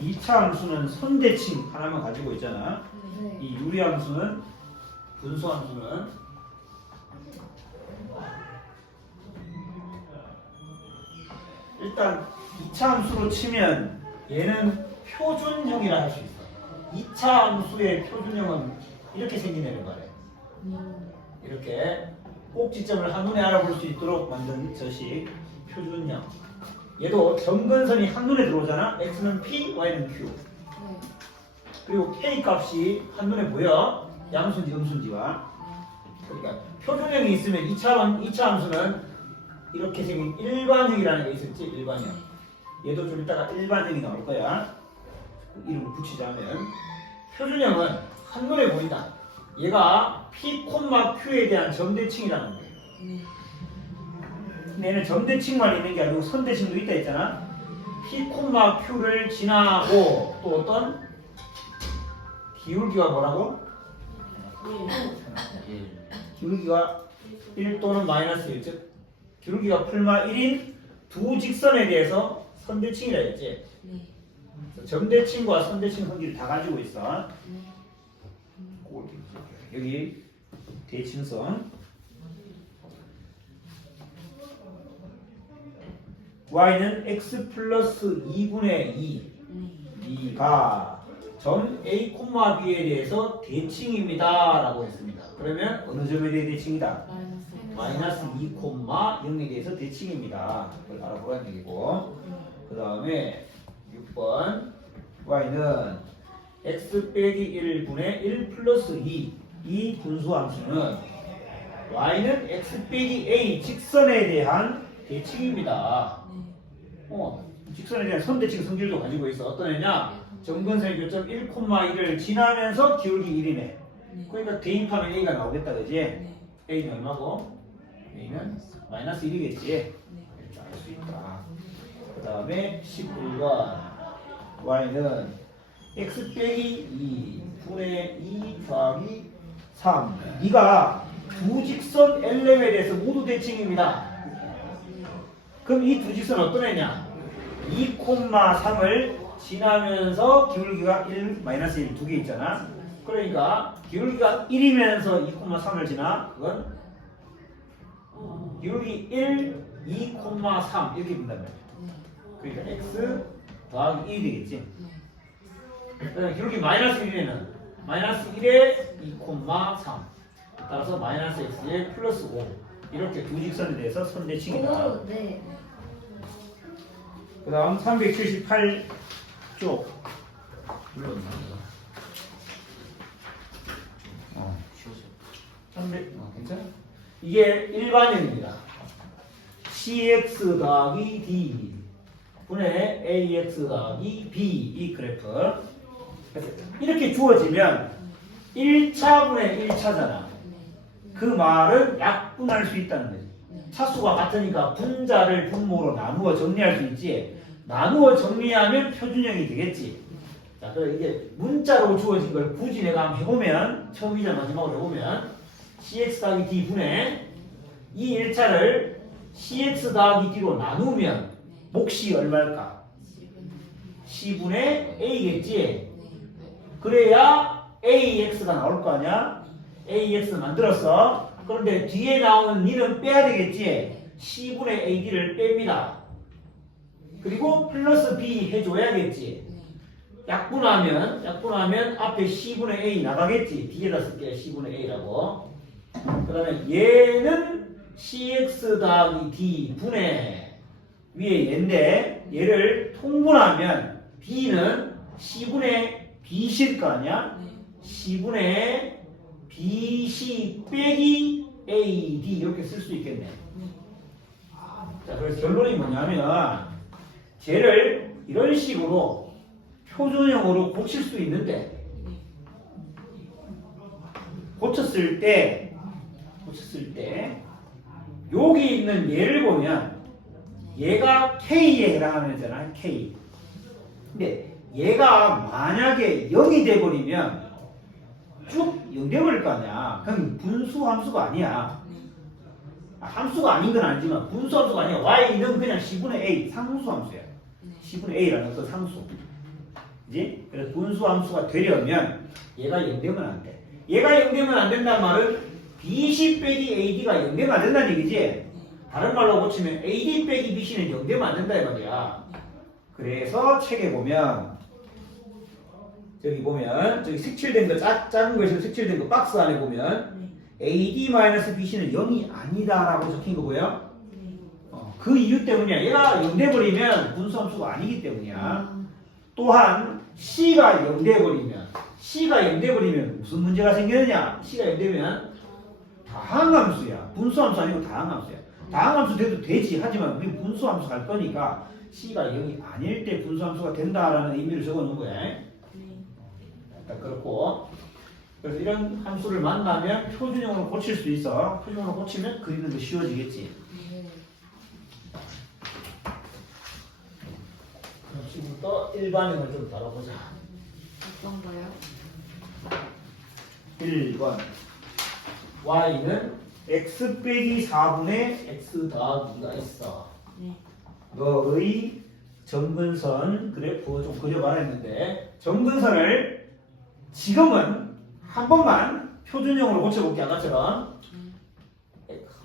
2차 함수는 선대칭 하나만 가지고 있잖아. 네. 이 유리 함수는 분수 함수는 일단 2차 함수로 치면 얘는 표준형이라 할 수 있어. 2차 함수의 표준형은 이렇게 생긴다는 거래. 이렇게 꼭지점을 한눈에 알아볼 수 있도록 만든 저식 표준형. 얘도 점근선이 한눈에 들어오잖아. x는 p, y는 q. 그리고 k 값이 한눈에 보여. 양수인지 음수인지가. 그러니까 표준형이 있으면 2차 함수는 이렇게 생긴 일반형이라는 게 있었지. 일반형. 얘도 좀 이따가 일반형이 나올 거야. 그 이름을 붙이자면 표준형은 한눈에 보인다. 얘가 p, q에 대한 점대칭이라는 거예요. 근데 얘는 점대칭만 있는 게 아니고 선대칭도 있다 했잖아. p, q를 지나고 또 어떤 기울기가 뭐라고? 1. 기울기가 1 또는 마이너스 1, 즉 기울기가 풀마 1인 두 직선에 대해서 선대칭이라 했지. 점대칭과 선대칭 성질을 다 가지고 있어. 여기 대칭선 y는 x 플러스 2분의 2가 점 a, b에 대해서 대칭입니다 라고 했습니다. 그러면 어느 점에 대해 대칭이다? 마이너스 2, 0에 대해서 대칭입니다. 그걸 알아보라는 얘기고, 그 다음에 6번 y는 x 빼기 1분의 1 플러스 2 이 분수함수는 y는 x 빼기 a 직선에 대한 대칭입니다. 직선에 대한 선대칭 성질도 가지고 있어. 어떤 애냐? 점근선의 교점 1,1을 지나면서 기울기 1이네. 그러니까 대입하면 a가 나오겠다, 그지? a는 얼마고? a는 마이너스 1이겠지. 이렇게 알 수 있다. 그 다음에 11번 y는 x 빼기 2분의 2 더하기 3. 이가 두 직선 LM에 대해서 모두 대칭입니다. 그럼 이 두 직선 어떤 애냐? 2,3을 지나면서 기울기가 1, 마이너스 1 두 개 있잖아. 그러니까 기울기가 1이면서 2,3을 지나. 그건 기울기 1, 2,3 이렇게 된다면. 그러니까 x 더하기 1이 되겠지. 그다음에 기울기 마이너스 1에는 마이너스 1에 2,3 따라서 마이너스 x에 플러스 5 이렇게 두 직선에 대해서 선대칭이다. 그 다음 378쪽 눌렀나? 300 괜찮아? 이게 일반형입니다. cx 더하기 d 분의 ax 더하기 b 이 그래프 이렇게 주어지면 1차분의 1차잖아. 그 말은 약분할 수 있다는 거지. 차수가 같으니까 분자를 분모로 나누어 정리할 수 있지. 나누어 정리하면 표준형이 되겠지. 자, 그래서 이게 문자로 주어진 걸 굳이 내가 한번 해보면 처음이자 마지막으로 해보면 cx 더하기 d 분의 이 1차를 cx 더하기 d로 나누면 몫이 얼마일까? c분의 a겠지. 그래야 AX가 나올 거 아니야? AX 만들었어. 그런데 뒤에 나오는 니는 빼야 되겠지? C분의 AD를 뺍니다. 그리고 플러스 B 해줘야겠지? 약분하면 앞에 C분의 A 나가겠지? 뒤에다 쓸게 C분의 A라고. 그 다음에 얘는 CX 더하기 D 분의 위에 얘인데 얘를 통분하면 B는 C분의 B실 거 아니야? C분의 BC 빼기 AD 이렇게 쓸 수 있겠네. 자, 그래서 결론이 뭐냐면 쟤를 이런 식으로 표준형으로 고칠 수 있는데 고쳤을 때 여기 있는 얘를 보면 얘가 K에 해당하는 애잖아. K. 근데 얘가 만약에 0이 돼버리면 쭉 0 돼버릴 거 아니야. 그럼 분수 함수가 아니야. 함수가 아닌 건 아니지만 분수 함수가 아니야. y는 그냥 C분의 A 상수 함수야. C분의 A라는 그 상수. 그지? 그래서 분수함수가 되려면 얘가 0되면 안 돼. 얘가 0되면 안 된다는 말은 BC 빼기 AD가 0되면 안 된다는 얘기지? 다른 말로 고치면 AD 빼기 BC는 0되면 안 된다 이 말이야. 그래서 책에 보면 저기 보면 저기 색칠된 거 작은 거에서 색칠된 거 박스 안에 보면 AD-BC는 0이 아니다라고 적힌 거고요. 그 이유 때문이야. 얘가 0돼 버리면 분수함수가 아니기 때문이야. 또한 C가 0돼 버리면 무슨 문제가 생기느냐? C가 0되면 다항함수야. 분수함수 아니고 다항함수야. 다항함수 돼도 되지. 하지만 우리 분수함수 갈 거니까 C가 0이 아닐 때 분수함수가 된다라는 의미를 적어 놓은 거야. 그렇고 그래서 이런 함수를 만나면 표준형으로 고칠 수 있어. 표준형으로 고치면 그리는 게 쉬워지겠지. 그럼 지금부터 일반형을 좀 다뤄보자. 어떤 거요? 1번 y는 x 빼기 4분의 x 더하기 2가 있어. 네. 너의 점근선 그래프 좀 그려봐라 했는데 정근선을 지금은 한 번만 표준형으로 고쳐볼게. 아까처럼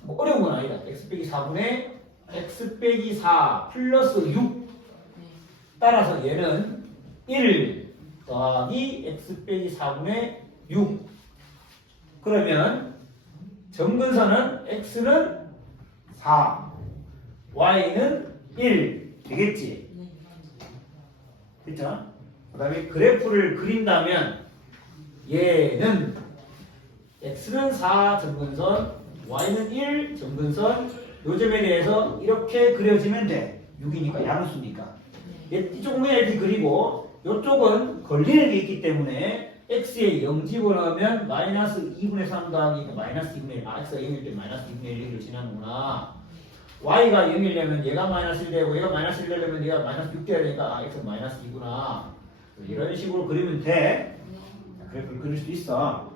뭐 어려운 건 아니다. x 빼기 4분의 x 빼기 4 플러스 6 따라서 얘는 1 더하기 x 빼기 4분의 6 그러면 점근선은 x는 4 y는 1 되겠지? 그쵸? 그 다음에 그래프를 그린다면 얘는 x는 4 점근선 y는 1 점근선 요 점에 대해서 이렇게 그려지면 돼. 6이니까 양수니까 이쪽은 이렇게 그리고 이쪽은 걸리는 게 있기 때문에 x에 0 집어넣으면 마이너스 2분의 3 더하기 마이너스 2분의 1 x가 0일 때 마이너스 2분의 1을 지나는구나. y가 0이려면 얘가 마이너스 1 되고 얘가 마이너스 1 되려면 얘가 마이너스 6 돼야 되니까 x는 마이너스 2구나. 이런 식으로 그리면 돼. 그래프를 그릴 수 있어.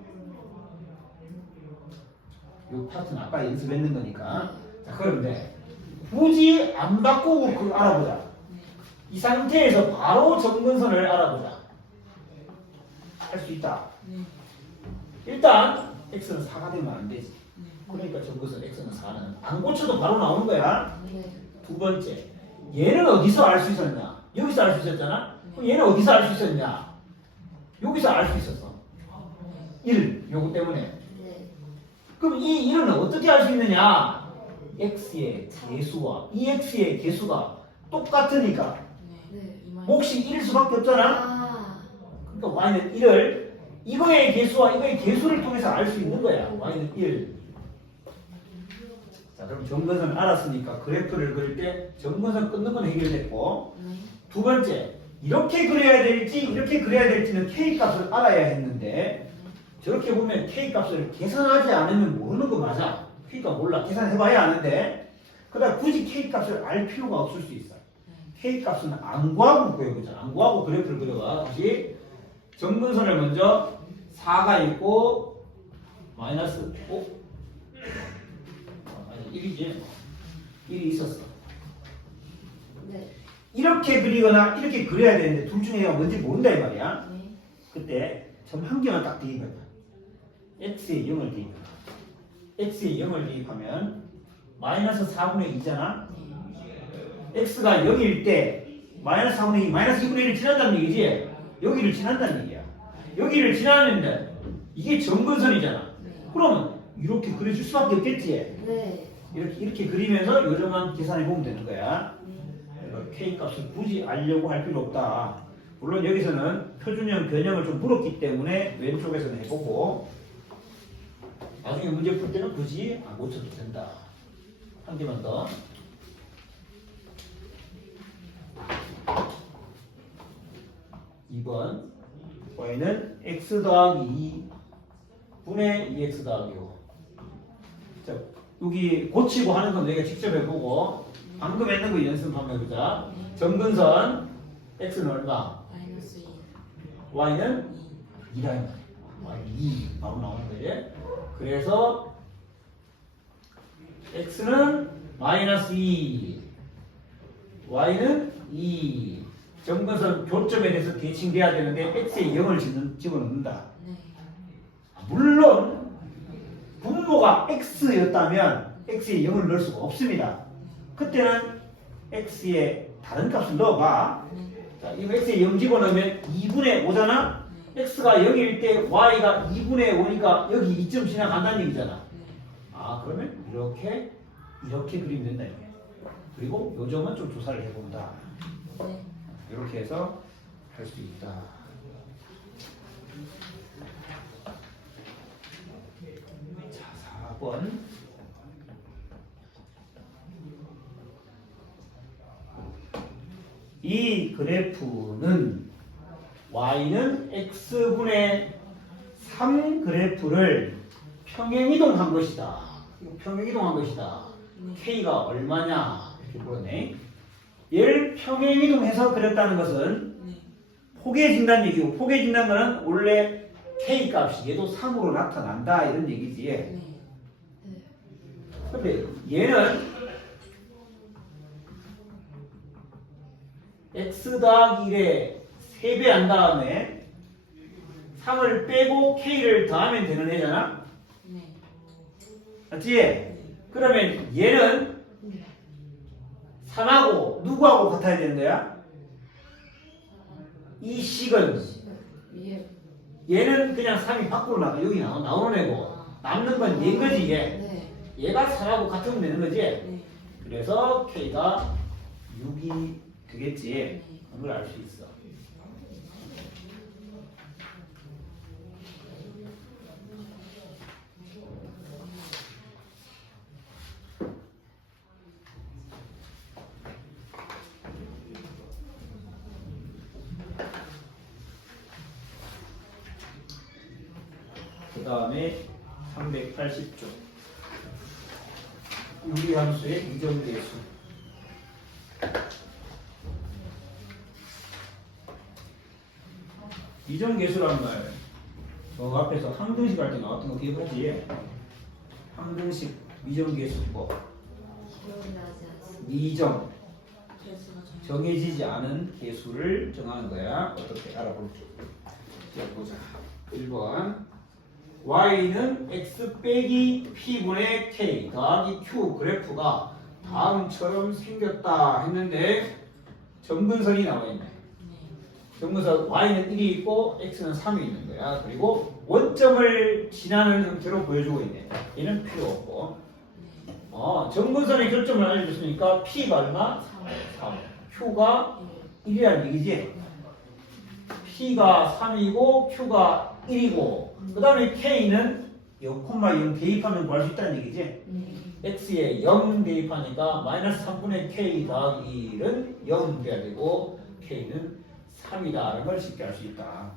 이 파트는 아까 연습했는 거니까. 자, 그런데 굳이 안 바꾸고 그걸 알아보자. 이 상태에서 바로 점근선을 알아보자. 할 수 있다. 일단 x는 4가 되면 안 되지. 그러니까 점근선 x는 4는 안 고쳐도 바로 나오는 거야. 두 번째, 얘는 어디서 알 수 있었냐? 여기서 알 수 있었잖아. 그럼 얘는 어디서 알 수 있었냐? 여기서 알 수 있었어. 1, 요거 때문에. 그럼 이 1은 어떻게 알 수 있느냐? x의 개수와 이 x의 개수가 똑같으니까 몫이 1일 수밖에 없잖아. 그러니까 y는 1을 이거의 개수와 이거의 개수를 통해서 알 수 있는 거야. y는 1. 자, 그럼 점근선 알았으니까 그래프를 그릴 때 점근선 끊는 건 해결됐고 두 번째, 이렇게 그려야 될지 이렇게 그려야 될지는 K값을 알아야 했는데 저렇게 보면 K값을 계산하지 않으면 모르는 거 맞아. K값 몰라. 계산해봐야 아는데 그러다 굳이 K값을 알 필요가 없을 수 있어. K값은 안 구하고 구해보자. 안 구하고 그래프를 그려봐. 다시 점근선을 먼저 4가 있고 마이너스 5 1이지. 1이 있었어. 이렇게 그리거나 이렇게 그려야 되는데 둘 중에 뭔지 모른다 이 말이야. 그때 점 한 개만 딱 대입해봐. x에 0을 대입해봐. x에 0을 대입하면 마이너스 4분의 2잖아. x가 0일 때 마이너스 4분의 2, 마이너스 2분의 1을 지난다는 얘기지. 여기를 지난다는 얘기야. 여기를 지나는데 이게 점근선이잖아. 그러면 이렇게 그려줄 수밖에 없겠지. 이렇게 그리면서 요점만 계산해 보면 되는 거야. K값을 굳이 알려고 할 필요 없다. 물론 여기서는 표준형 변형을 좀 물었기 때문에 왼쪽에서는 해보고 나중에 문제 풀 때는 굳이 안 고쳐도 된다. 한 개만 더. (2번) y는 x 더하기 2분의 2x 더하기 5. 자, 여기 고치고 하는 건 내가 직접 해보고 방금 했는 거 연습 한번 해보자. 점근선 x는 얼마? y는 2라. y 2 바로 나오는 거지. 그래서 x는 마이너스 2 y는 2 점근선 교점에 대해서 대칭돼야 되는데 x에 0을 집어넣는다. 네. 물론 분모가 x였다면 x에 0을 넣을 수가 없습니다. 그때는 x에 다른 값을 넣어봐. 자, 이 x에 0 집어넣으면 2분의 5잖아? x가 0일 때 y가 2분의 5니까 여기 2점 지나간다는 얘기잖아. 아, 그러면 이렇게 그리면 된다. 이게. 그리고 요 점은 좀 조사를 해본다. 네. 이렇게 해서 할 수 있다. 자, 4번. 이 그래프는 y는 x분의 3 그래프를 평행이동한 것이다. 평행이동한 것이다. k가 얼마냐 이렇게 물었네. 얘를 평행이동해서 그렸다는 것은 포개진다는 얘기고, 포개진다는 것은 원래 k 값이 얘도 3으로 나타난다 이런 얘기지. 근데 얘는 x 더하기 1에 3배 한 다음에 3을 빼고 k를 더하면 되는 애잖아? 맞지? 그러면 얘는 3하고 누구하고 같아야 되는 거야? 이 식은 얘는 그냥 3이 밖으로 나가 여기 나오는 애고 남는 건 얘인 거지 얘. 얘가 3하고 같으면 되는 거지. 그래서 k가 6이 되겠지. 그걸 알 수 있어. 그 다음에 380쪽 유리함수의 이정계수. 이정계수란 말 앞에서 항등식 할 때 나왔던 거 기억하지? 항등식 이정계수법. 미정 정해지지 않은 계수를 정하는 거야. 어떻게 알아볼게. 자, 보자. 1번 y는 x 빼기 p분의 k 더하기 q 그래프가 다음처럼 생겼다 했는데 점근선이 나와 있네. 점근선 y는 1이 있고 x는 3이 있는 거야. 그리고 원점을 지나는 형태로 보여주고 있네. 얘는 필요 없고. 점근선의 교점을 알려줬으니까 p가 얼마? 3. q가 1이라는 얘기지. p가 3이고 q가 1이고 그 다음에 k는 0,0 대입하면 구할 수 있다는 얘기지. x에 0 대입하니까 마이너스 3분의 k 더하기 1은 0 돼야 되고 k는 3이다. 이걸 쉽게 알 수 있다.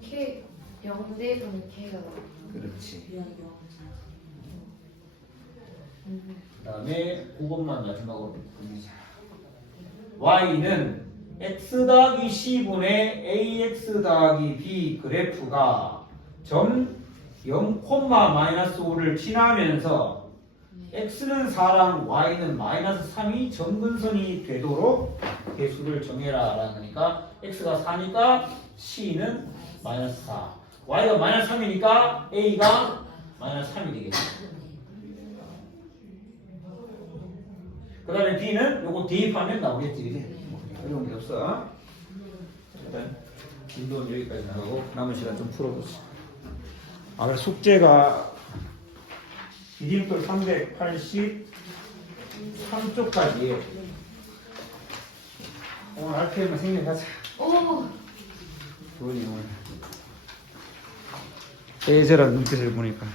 K 0대에서는 K가 나와. 그렇지. 그 다음에 9번만 마지막으로 보자. y는 x 더하기 c분의 ax 더하기 b 그래프가 점 0,-5를 지나면서 x는 4랑 y는 마이너스 3이 점근선이 되도록 개수를 정해라 라니까 x가 4니까 c는 마이너스 4, y가 마이너스 3이니까 a가 마이너스 3이 되겠지. 그 다음에 b는 요거 대입하면 나오겠지. 그지? 어려운 게 없어. 일단 진도는 여기까지 나가고 남은 시간 좀 풀어보자. 그래 숙제가 디딤돌 383쪽까지 오늘 RPM만 생략하자. 오! 도훈이 오늘 애절한 눈빛을 보니까